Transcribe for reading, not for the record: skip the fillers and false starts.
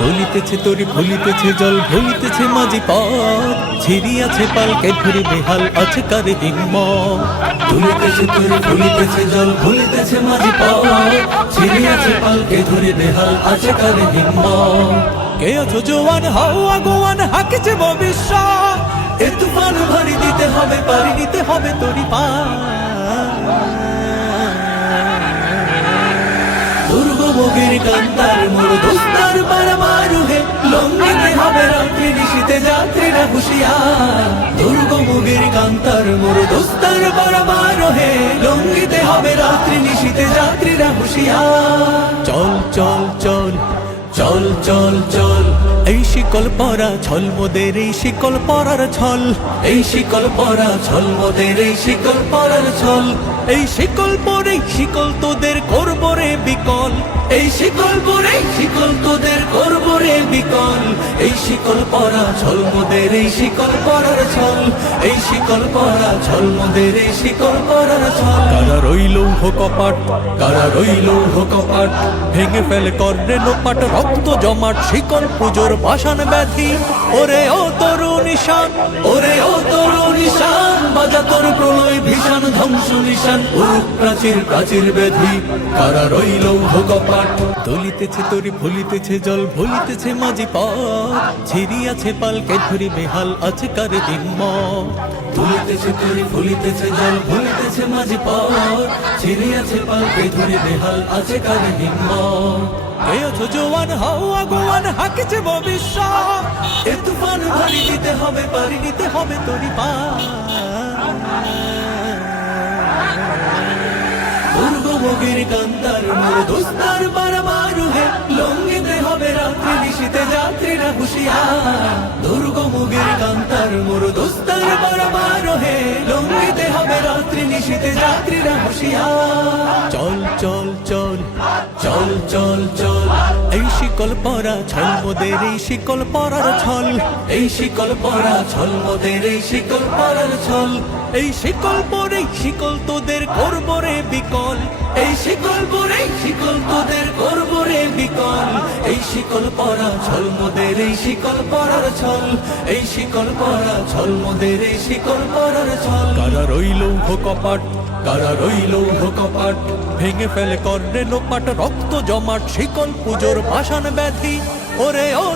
দলিতেছে তরি ভুলিতেছে জল ভুলিতেছে মাঝি পথ ছিড়িয়াছে পালকে ধরে বেহাল আছে কারে হিম্মত দলিতেছে তরি ভুলিতেছে জল ভুলিতেছে মাঝি পথ ছিড়িয়াছে পালকে ধরে বেহাল আছে কারে হিম্মত কে আছো জোয়ান হও আগুয়ান হাকিছে ভবিষ্যৎ এ তুফান ভারী দিতে হবে পারি নিতে হবে তরি পা দুর্গমোগের কান্তার মোর দোস্তার পারমারুহে লঙ্ঘিতে হবে রাত্রি নিশীতে যাত্রীরা হুঁশিয়ার দুর্গমোগের কান্তার মোর দোস্তার পারমারুহে লঙ্ঘিতে হবে রাত্রি নিশীতে যাত্রীরা হুঁশিয়ার চল চল চল চল চল চল এই শিকল পরা ছল মোদের এই শিকল পরার ছল এই শিকল পরা ছল মোদের এই শিকল পরার ছল এই শিকল পরে শিকল তোদের করব রে বিকল এই শিকল পরে শিকল তোদের করব রে বিকল এই শিকল পরা ছল মোদের এই শিকল পরার ছল এই শিকল পরা ছল মোদের এই শিকল পরার ছল কারা রইল কপাট কারা রইল কপাট ভেঙে ফেলে কর্ণে লোপাট রক্ত জমাট শিকল পুজোর পাষাণ ব্যাধি ওরে ও তরু নিশান ওরে ও তরু নিশান বাজা তোর প্রলয় ভীষণ ধ্বংস নিশান উরুক প্রাচীর প্রাচীর ব্যাধি কারা রইল কপাট দলিতেছে তরি ভুলিতেছে জল ভুলিতেছে মাঝি পথ ছিড়িয়াছে পালকে ধরি বেহাল আছে কারে হিম্মত দলিতেছে তরি ভুলিতেছে জল ভুলিতেছে মাঝি পথ ছিড়িয়াছে পালকে ধরি বেহাল আছে কারে হিম্মত কে আছো জোয়ান হও আগুয়ান হাকিছে ভবিষ্যৎ এ তুফান ভারী দিতে হবে পারি নিতে হবে তরি পা দুর্গমোগের কান্তার মোর দোস্তার পারমারুহে লঙ্ঘিতে হবে রাত্রি নিশীতে যাত্রীরা হুঁশিয়ার দুর্গমোগের কান্তার মোর দোস্তার পারমারুহে লঙ্ঘিতে হবে রাত্রি নিশীতে যাত্রীরা হুঁশিয়ার চল চল চল চল চল চল এই শিকল পরা ছল মোদের এই শিকল পরার ছল এই শিকল পরা ছল মোদের এই শিকল পরার ছল এই শিকল পরে শিকল তোদের করব রে বিকল এই শিকল পরে শিকল তোদের করব রে বিকল এই শিকল পরা ছল মোদের এই শিকল পরার ছল এই শিকল পরা ছল মোদের এই শিকল পরার ছল কারা রইল কপাট কারা রইল কপাট ভেঙে ফেলে কর্ণে লোপাট রক্ত জমাট শিকল পুজোর পাষাণ ব্যাধি ওরে ও